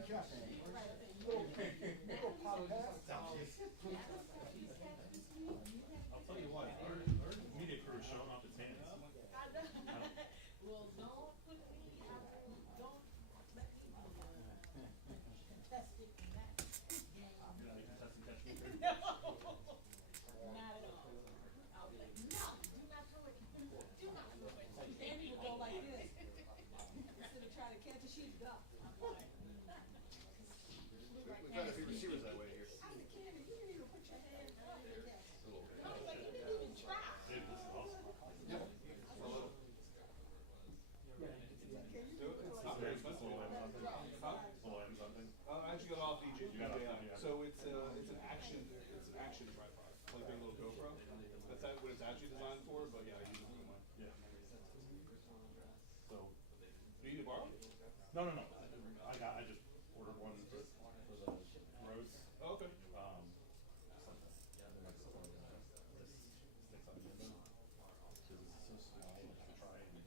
I'll tell you what, our media crew is showing off its hands. Well, don't put me, don't let me be contested in that game. You're not a contestant catch me. No, not at all. I'll be like, no, do not throw it. Do not throw it. So Danny will go like this. Instead of trying to catch it, she'd go. I'm like, We've got a few receivers that way here. I said, Candy, you didn't even put your hand up and catch. I was like, you didn't even try. Dude, this is awesome. Yeah. It's very expensive. Something. I actually got off DJ. You got off, yeah. So it's an action tripod, like a little GoPro. That's what it's actually designed for. But yeah, I use it for mine. Yeah. So, Do you need to borrow? no. I just ordered one for the roads. Oh, okay. This sticks on the end. Because it's so small to try and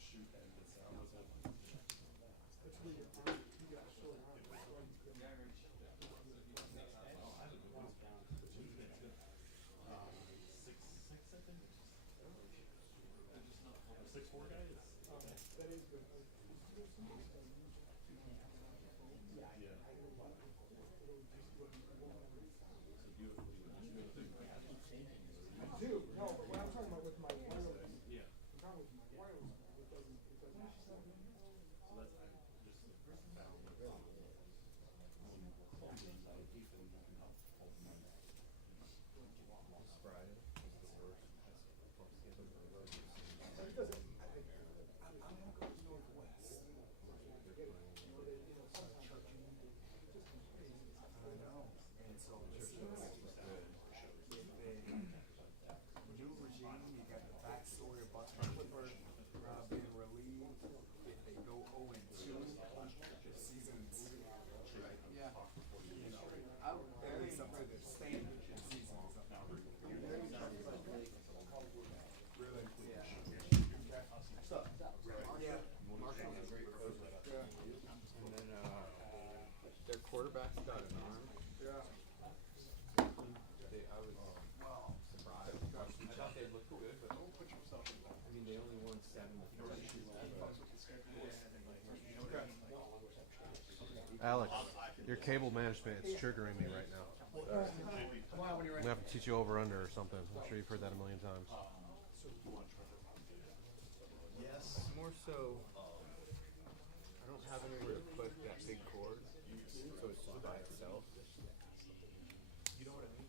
shoot and the sound was it. Six, I think. 6'4" guy is okay. That is good. Yeah. I do. No, but when I'm talking about with my wireless, Yeah. the problem with my wireless, it doesn't. So that's I just found that It doesn't. I'm gonna go northwest. Sometimes you need to just be crazy. I know, and so this is with the new regime, you got the backstory about Clifford being relieved. If they go 0-2, the season's right. Yeah, you know, that is up to the standard. The season's up. Really? Yeah. Yeah. Marshall's a great coach. And then their quarterback's got an arm. Yeah. I was surprised. I thought they looked good, but I mean, they only won 7 to 3. Alex, your cable management is triggering me right now. I'm gonna have to teach you over under or something. I'm sure you've heard that a million times. Yes, more so. I don't have anywhere to put that big cord, so it's just by itself. You know what I mean?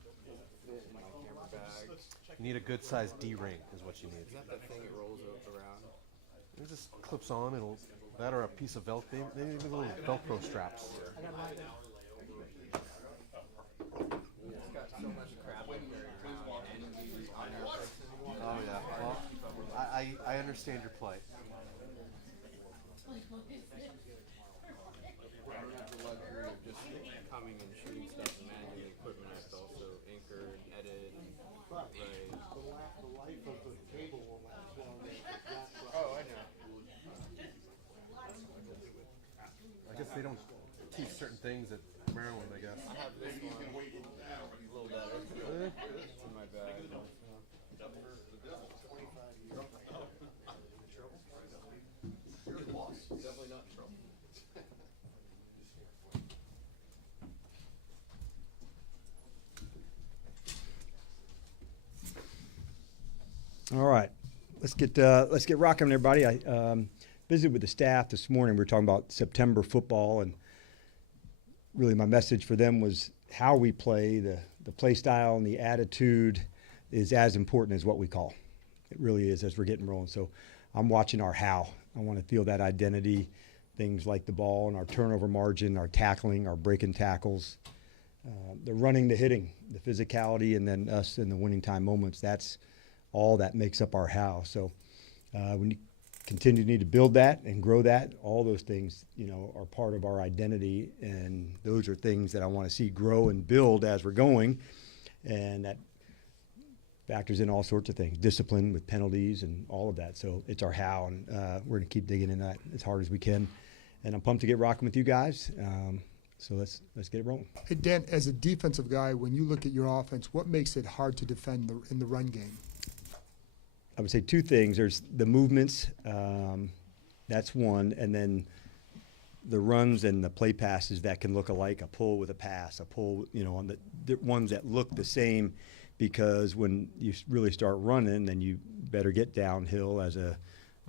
Fit in my camera bag. You need a good sized D ring, is what you need. Is that the thing that rolls around? It just clips on, and that or a piece of Velcro, maybe even little Velcro straps. It's got so much crap in there. Oh yeah. Well, I understand your plight. I don't have the luxury of just coming and shooting stuff and managing the equipment. I have to also anchor and edit and write. The life of the cable will last longer. Oh, I know. I guess they don't teach certain things at Maryland, I guess. I have this one. A little better. It's in my bag. Definitely not in trouble. All right, let's get rocking, everybody. I visited with the staff this morning. We were talking about September football, and really my message for them was how we play, the play style and the attitude is as important as what we call. It really is as we're getting rolling. So I'm watching our how. I want to feel that identity, things like the ball and our turnover margin, our tackling, our breaking tackles, the running, the hitting, the physicality, and then us in the winning time moments. That's all that makes up our how. So when you continue to need to build that and grow that, all those things, are part of our identity, and those are things that I want to see grow and build as we're going, and that factors in all sorts of things, discipline with penalties and all of that. So it's our how, and we're going to keep digging in that as hard as we can. and I'm pumped to get rocking with you guys. So let's get it rolling. Hey, Dan, as a defensive guy, when you look at your offense, what makes it hard to defend in the run game? I would say two things. There's the movements, that's one, and then the runs and the play passes that can look alike, a pull with a pass, a pull, on the ones that look the same, because when you really start running, then you better get downhill as a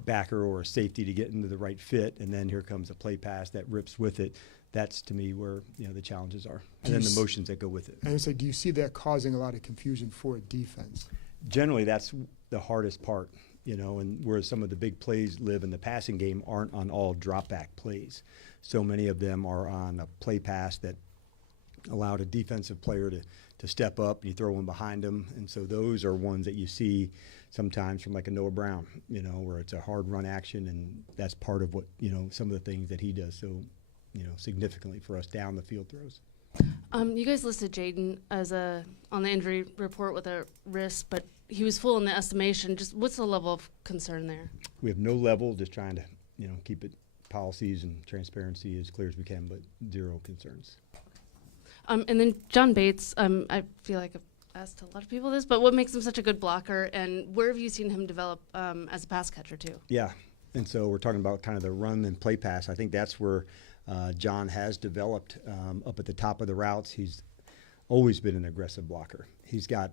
backer or a safety to get into the right fit, and then here comes a play pass that rips with it. That's, to me, where the challenges are, and then the motions that go with it. And so do you see that causing a lot of confusion for a defense? Generally, that's the hardest part, and where some of the big plays live in the passing game aren't on all drop-back plays. So many of them are on a play pass that allowed a defensive player to step up, and you throw one behind them. And so those are ones that you see sometimes from like a Noah Brown, where it's a hard run action, and that's part of what, some of the things that he does so, significantly for us down the field throws. You guys listed Jaden as on the injury report with a wrist, but he was full in the estimation. Just what's the level of concern there? We have no level, just trying to, keep it policies and transparency as clear as we can, but zero concerns. And then John Bates, I feel like I've asked a lot of people this, but what makes him such a good blocker, and where have you seen him develop as a pass catcher too? Yeah, and so we're talking about kind of the run and play pass. I think that's where John has developed up at the top of the routes. He's always been an aggressive blocker. He's got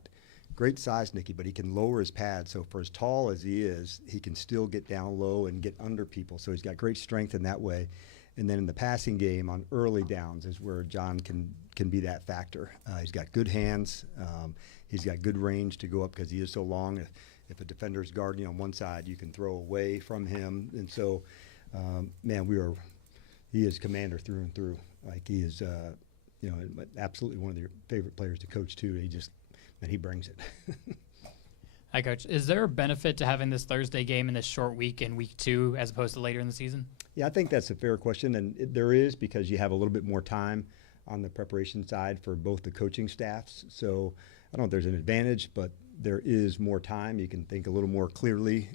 great size, Nikki, but he can lower his pad. So for as tall as he is, he can still get down low and get under people. So he's got great strength in that way. And then in the passing game on early downs is where John can be that factor. He's got good hands. He's got good range to go up because he is so long. If a defender is guarding on one side, you can throw away from him. And so, he is commander through and through. Like he is, absolutely one of your favorite players to coach too. He brings it. Hi, Coach. Is there a benefit to having this Thursday game in this short week in week 2 as opposed to later in the season? Yeah, I think that's a fair question, and there is, because you have a little bit more time on the preparation side for both the coaching staffs. So I don't know if there's an advantage, but there is more time. You can think a little more clearly,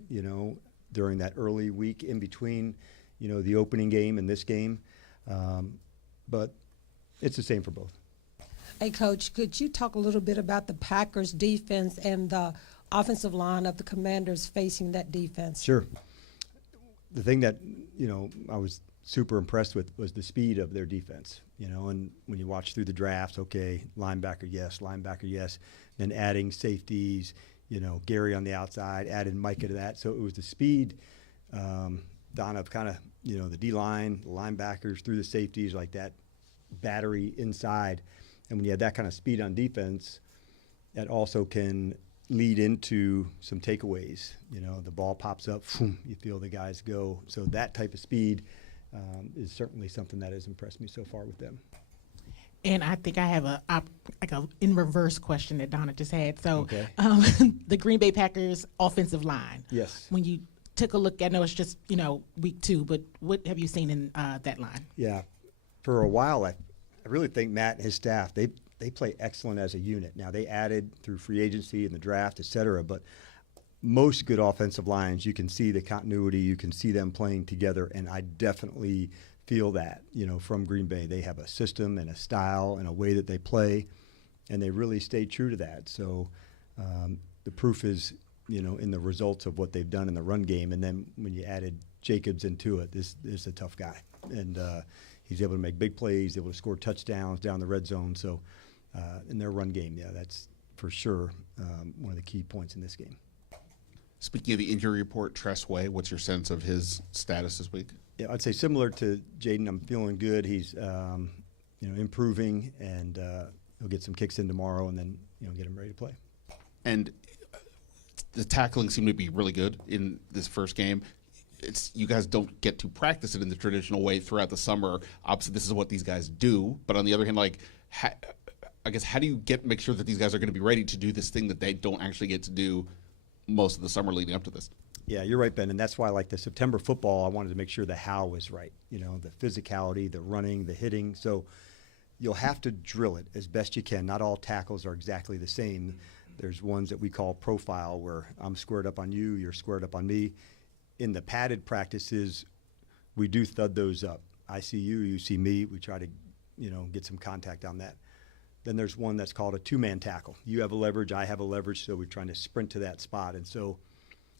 during that early week in between, the opening game and this game. But it's the same for both. Hey, Coach, could you talk a little bit about the Packers' defense and the offensive line of the Commanders facing that defense? Sure. The thing that, I was super impressed with was the speed of their defense, and when you watch through the drafts, okay, linebacker, yes, then adding safeties, Gary on the outside, added Micah to that. So it was the speed, Don, of kind of, the D-line, the linebackers through the safeties, like that battery inside. And when you have that kind of speed on defense, that also can lead into some takeaways. The ball pops up, you feel the guys go. So that type of speed is certainly something that has impressed me so far with them. And I think I have a in reverse question that Donna just had. So okay. The Green Bay Packers offensive line. Yes. When you took a look, I know it's just, week 2, but what have you seen in that line? Yeah. For a while, I really think Matt and his staff, they play excellent as a unit. Now, they added through free agency and the draft, et cetera, but most good offensive lines, you can see the continuity, you can see them playing together, and I definitely feel that, from Green Bay. They have a system and a style and a way that they play, and they really stay true to that. So the proof is, in the results of what they've done in the run game, and then when you added Jacobs into it, this is a tough guy. And he's able to make big plays, able to score touchdowns down the red zone. So in their run game, that's for sure one of the key points in this game. Speaking of the injury report, Tress Way, what's your sense of his status this week? Yeah, I'd say similar to Jaden. I'm feeling good. He's improving, and he'll get some kicks in tomorrow, and then get him ready to play. And the tackling seemed to be really good in this first game. You guys don't get to practice it in the traditional way throughout the summer. Obviously, this is what these guys do. But on the other hand, I guess how do you make sure that these guys are going to be ready to do this thing that they don't actually get to do most of the summer leading up to this? Yeah, you're right, Ben, and that's why, like the September football, I wanted to make sure the how was right. The physicality, the running, the hitting. So you'll have to drill it as best you can. Not all tackles are exactly the same. There's ones that we call profile, where I'm squared up on you, you're squared up on me. In the padded practices, we do thud those up. I see you, you see me. We try to, get some contact on that. Then there's one that's called a two-man tackle. You have a leverage, I have a leverage, so we're trying to sprint to that spot. And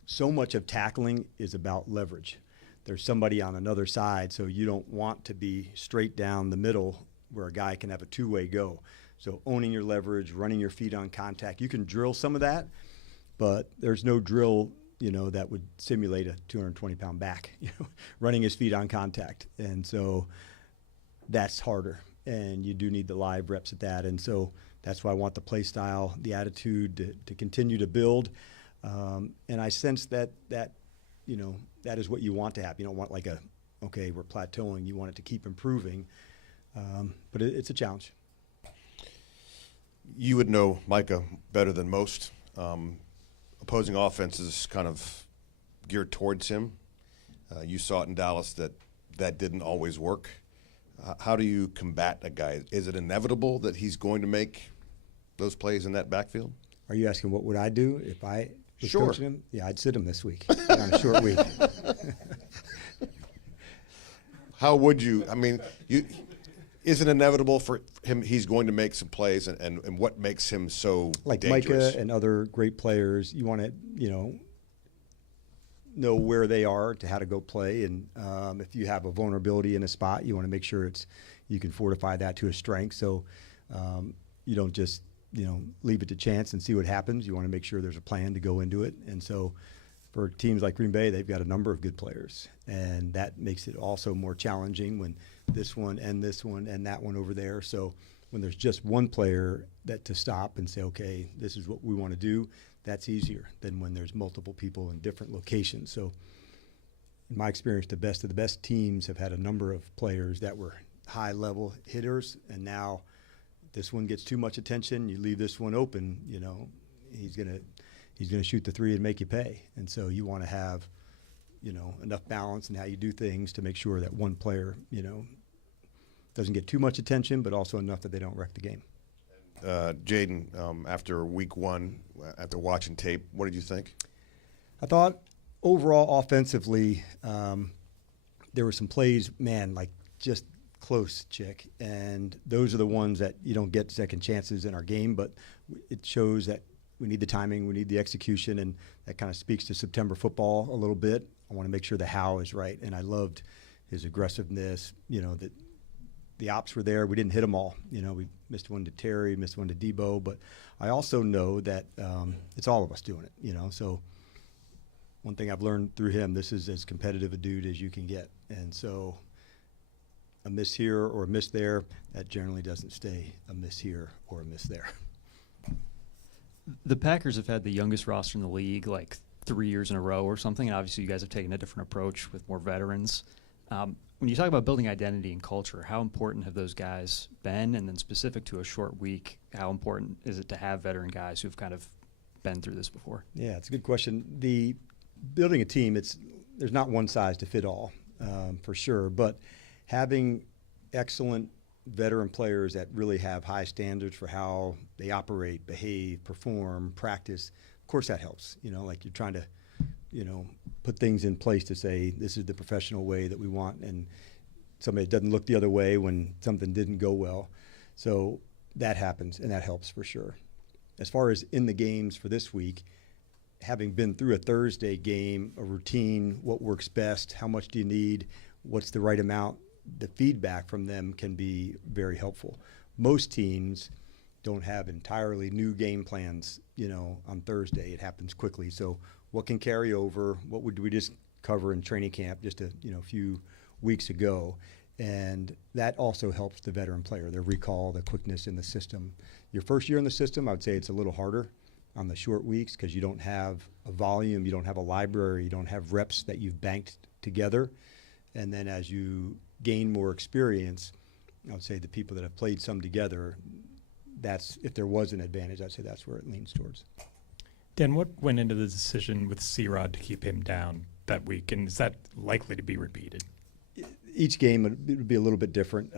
so much of tackling is about leverage. There's somebody on another side, so you don't want to be straight down the middle where a guy can have a two-way go. So owning your leverage, running your feet on contact. You can drill some of that, but there's no drill, that would simulate a 220-pound back, running his feet on contact. And so that's harder, and you do need the live reps at that. And so that's why I want the play style, the attitude to continue to build. And I sense that is what you want to have. You don't want like okay, we're plateauing. You want it to keep improving. But it's a challenge. You would know Micah better than most. Opposing offenses kind of geared towards him. You saw it in Dallas that didn't always work. How do you combat a guy? Is it inevitable that he's going to make those plays in that backfield? Are you asking what would I do if I was Sure. coaching him? Yeah, I'd sit him this week on a short week. How would you? I mean, is it inevitable for him? He's going to make some plays, and what makes him so Like dangerous? Micah and other great players, you want to, know where they are to how to go play. And if you have a vulnerability in a spot, you want to make sure you can fortify that to a strength. So you don't just, leave it to chance and see what happens. You want to make sure there's a plan to go into it. And so for teams like Green Bay, they've got a number of good players. And that makes it also more challenging when this one and that one over there. So when there's just one player to stop and say, okay, this is what we want to do, that's easier than when there's multiple people in different locations. So in my experience, the best of the best teams have had a number of players that were high-level hitters, and now this one gets too much attention, you leave this one open, he's gonna shoot the three and make you pay. And so you want to have, enough balance in how you do things to make sure that one player, doesn't get too much attention, but also enough that they don't wreck the game. Jaden, after week one, after watching tape, what did you think? I thought overall offensively, there were some plays, like just close, Chick. And those are the ones that you don't get second chances in our game, but it shows that we need the timing, we need the execution, and that kind of speaks to September football a little bit. I want to make sure the how is right, and I loved his aggressiveness, that the ops were there. We didn't hit them all. We missed one to Terry, missed one to Debo, but I also know that it's all of us doing it, So one thing I've learned through him, this is as competitive a dude as you can get. And so a miss here or a miss there, that generally doesn't stay a miss here or a miss there. The Packers have had the youngest roster in the league like 3 years in a row or something, and obviously you guys have taken a different approach with more veterans. When you talk about building identity and culture, how important have those guys been? And then specific to a short week, how important is it to have veteran guys who've kind of been through this before? Yeah, it's a good question. The building a team, there's not one size to fit all, for sure, but having excellent veteran players that really have high standards for how they operate, behave, perform, practice, of course that helps. Like you're trying to, put things in place to say this is the professional way that we want, and somebody doesn't look the other way when something didn't go well. So that happens, and that helps for sure. As far as in the games for this week, having been through a Thursday game, a routine, what works best, how much do you need, what's the right amount, the feedback from them can be very helpful. Most teams don't have entirely new game plans, on Thursday. It happens quickly. So what can carry over? What would we just cover in training camp just a few weeks ago? And that also helps the veteran player, their recall, the quickness in the system. Your first year in the system, I would say it's a little harder on the short weeks because you don't have a volume, you don't have a library, you don't have reps that you've banked together. And then as you gain more experience, I would say the people that have played some together, that's, if there was an advantage, I'd say that's where it leans towards. Dan, what went into the decision with C-Rod to keep him down that week, and is that likely to be repeated? Each game it would be a little bit different.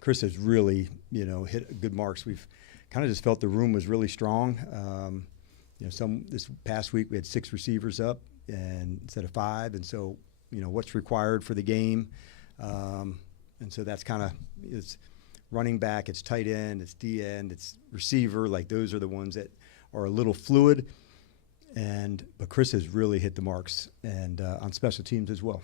Chris has really, hit good marks. We've kind of just felt the room was really strong. This past week we had 6 receivers up and instead of 5, and so what's required for the game. And so that's kind of, it's running back, it's tight end, it's D end, it's receiver. Like those are the ones that are a little fluid. But Chris has really hit the marks, and on special teams as well.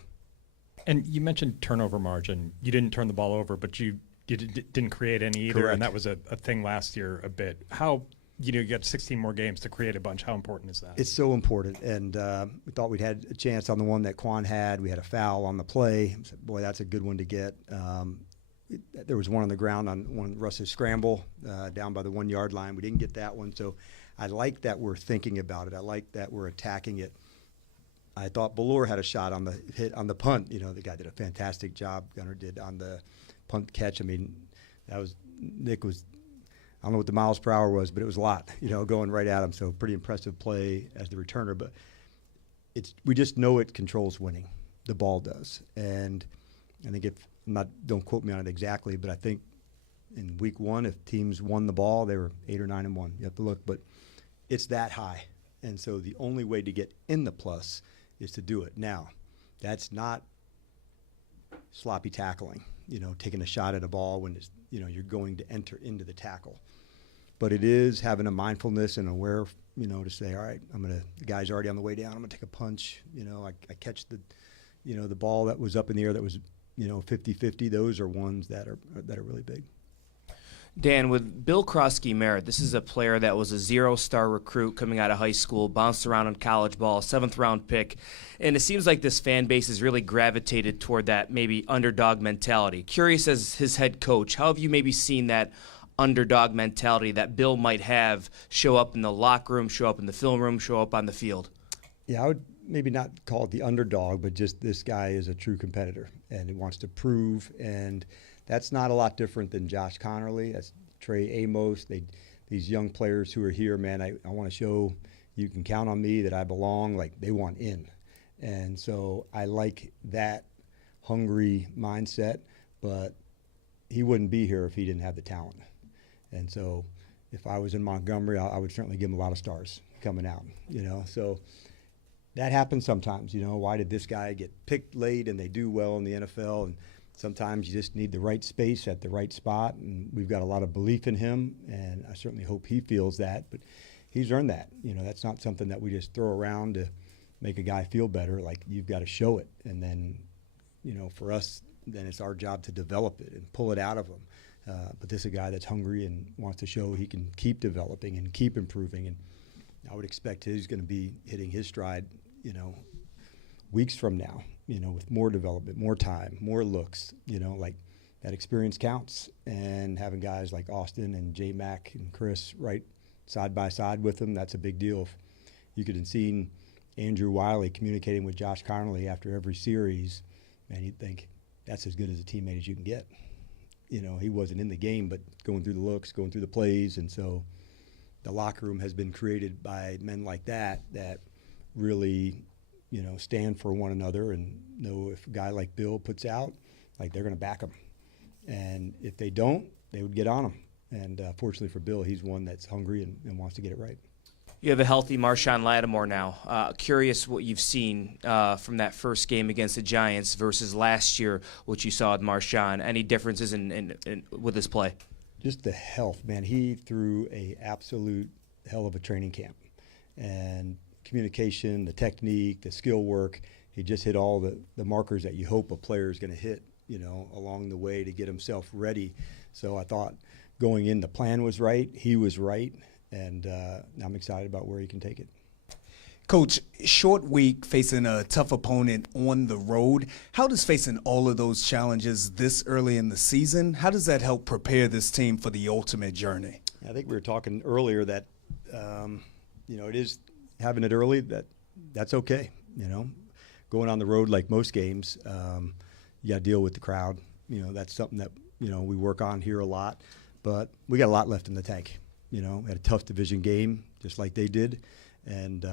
And you mentioned turnover margin. You didn't turn the ball over, but you didn't create any either. Correct. And that was a thing last year a bit. How, you got 16 more games to create a bunch. How important is that? It's so important. And we thought we'd had a chance on the one that Quan had. We had a foul on the play. I said, boy, that's a good one to get. There was one on the ground on one Russ's scramble down by the 1 yard line. We didn't get that one. So I like that we're thinking about it. I like that we're attacking it. I thought Ballore had a shot on the hit on the punt. The guy did a fantastic job. Gunner did on the punt catch. I mean, Nick was, I don't know what the miles per hour was, but it was a lot, going right at him. So pretty impressive play as the returner. But we just know it controls winning. The ball does. And I think don't quote me on it exactly, but I think in week 1, if teams won the ball, they were 8 or 9-1. You have to look, but it's that high. And so the only way to get in the plus is to do it. Now, that's not sloppy tackling, taking a shot at a ball when you're going to enter into the tackle. But it is having a mindfulness and aware, to say, all right, the guy's already on the way down. I'm gonna take a punch. I catch the ball that was up in the air that was, 50-50. Those are ones that are really big. Dan, with Bill Krosky-Merritt, this is a player that was a 0-star recruit coming out of high school, bounced around in college ball, 7th-round pick, and it seems like this fan base has really gravitated toward that maybe underdog mentality. Curious, as his head coach, how have you maybe seen that underdog mentality that Bill might have show up in the locker room, show up in the film room, show up on the field? Yeah, I would maybe not call it the underdog, but just this guy is a true competitor, and he wants to prove, and that's not a lot different than Josh Connerly. That's Trey Amos. These young players who are here, man, I want to show you can count on me, that I belong. Like, they want in. And so I like that hungry mindset, but he wouldn't be here if he didn't have the talent. And so if I was in Montgomery, I would certainly give him a lot of stars coming out, So that happens sometimes, Why did this guy get picked late and they do well in the NFL? And sometimes you just need the right space at the right spot, and we've got a lot of belief in him, and I certainly hope he feels that. But he's earned that. That's not something that we just throw around to make a guy feel better. Like, you've got to show it, and then, for us, then it's our job to develop it and pull it out of him. But this is a guy that's hungry and wants to show he can keep developing and keep improving, and I would expect he's going to be hitting his stride, weeks from now, with more development, more time, more looks, like that experience counts. And having guys like Austin and J-Mac and Chris right side by side with him, that's a big deal. If you could have seen Andrew Wiley communicating with Josh Connerly after every series, man, you'd think that's as good as a teammate as you can get. He wasn't in the game, but going through the looks, going through the plays. And so the locker room has been created by men like that really, stand for one another and know if a guy like Bill puts out, like, they're going to back him. And if they don't, they would get on him. And fortunately for Bill, he's one that's hungry and wants to get it right. You have a healthy Marshawn Lattimore now. Curious what you've seen from that first game against the Giants versus last year, what you saw with Marshawn. Any differences in with his play? Just the health, man. He threw a absolute hell of a training camp. And communication, the technique, the skill work, he just hit all the markers that you hope a player is going to hit, along the way to get himself ready. So I thought going in, the plan was right. He was right. And I'm excited about where he can take it. Coach, short week facing a tough opponent on the road. How does facing all of those challenges this early in the season, how does that help prepare this team for the ultimate journey? I think we were talking earlier that, it is having it early, that's okay. Going on the road like most games, you got to deal with the crowd. That's something that, we work on here a lot. But we got a lot left in the tank. We had a tough division game, just like they did. And,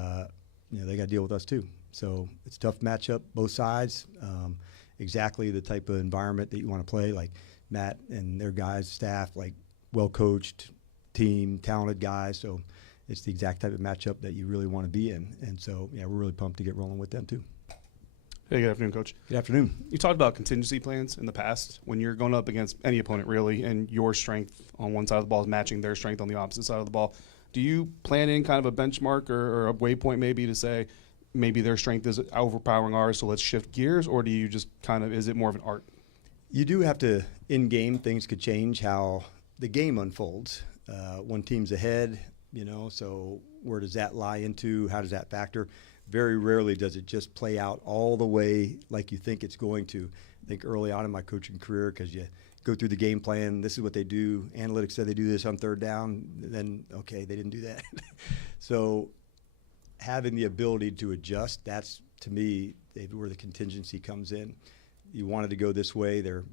they got to deal with us too. So it's a tough matchup, both sides. Exactly the type of environment that you want to play, like Matt and their guys, staff, like well-coached team, talented guys. So it's the exact type of matchup that you really want to be in. And so, we're really pumped to get rolling with them too. Hey, good afternoon, Coach. Good afternoon. You talked about contingency plans in the past when you're going up against any opponent, really, and your strength on one side of the ball is matching their strength on the opposite side of the ball. Do you plan in kind of a benchmark or a waypoint maybe to say maybe their strength is overpowering ours, so let's shift gears, or do you just kind of, is it more of an art? You do have to, in game, things could change how the game unfolds. One team's ahead, so where does that lie into? How does that factor? Very rarely does it just play out all the way like you think it's going to. I think early on in my coaching career, because you go through the game plan, this is what they do, analytics said they do this on third down, then, okay, they didn't do that. So having the ability to adjust, that's, to me, where the contingency comes in. You wanted to go this way, they're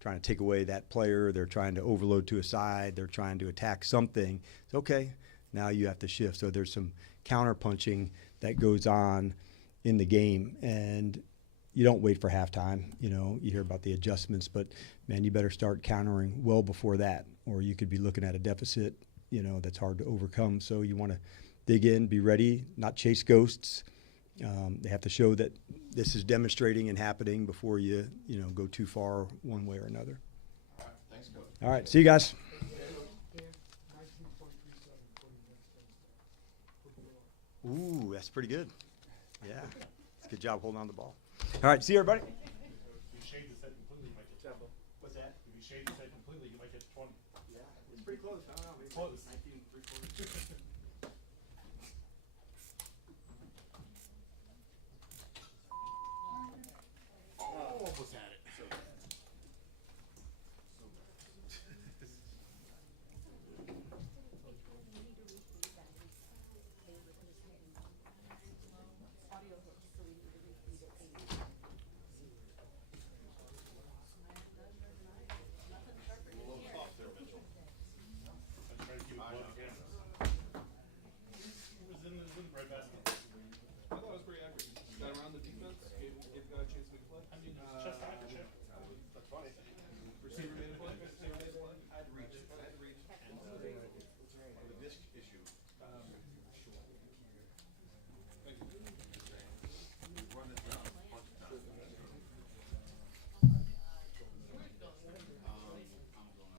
trying to take away that player, they're trying to overload to a side, they're trying to attack something. It's okay, now you have to shift. So there's some counter punching that goes on in the game, and you don't wait for halftime. You hear about the adjustments, but man, you better start countering well before that, or you could be looking at a deficit, that's hard to overcome. So you want to dig in, be ready, not chase ghosts. They have to show that this is demonstrating and happening before you go too far one way or another. All right, thanks, Coach. All right, see you guys. Ooh, that's pretty good. Yeah, it's a good job holding on to the ball. All right, see you, everybody. If you shade the set completely, you might get 10. What's that? If you shade the set completely, you might get 20. Yeah, it's pretty close. I don't know. Maybe Close. 19 3/4. Almost had it. Receiver made a play. Receiver made a play. I'd reach.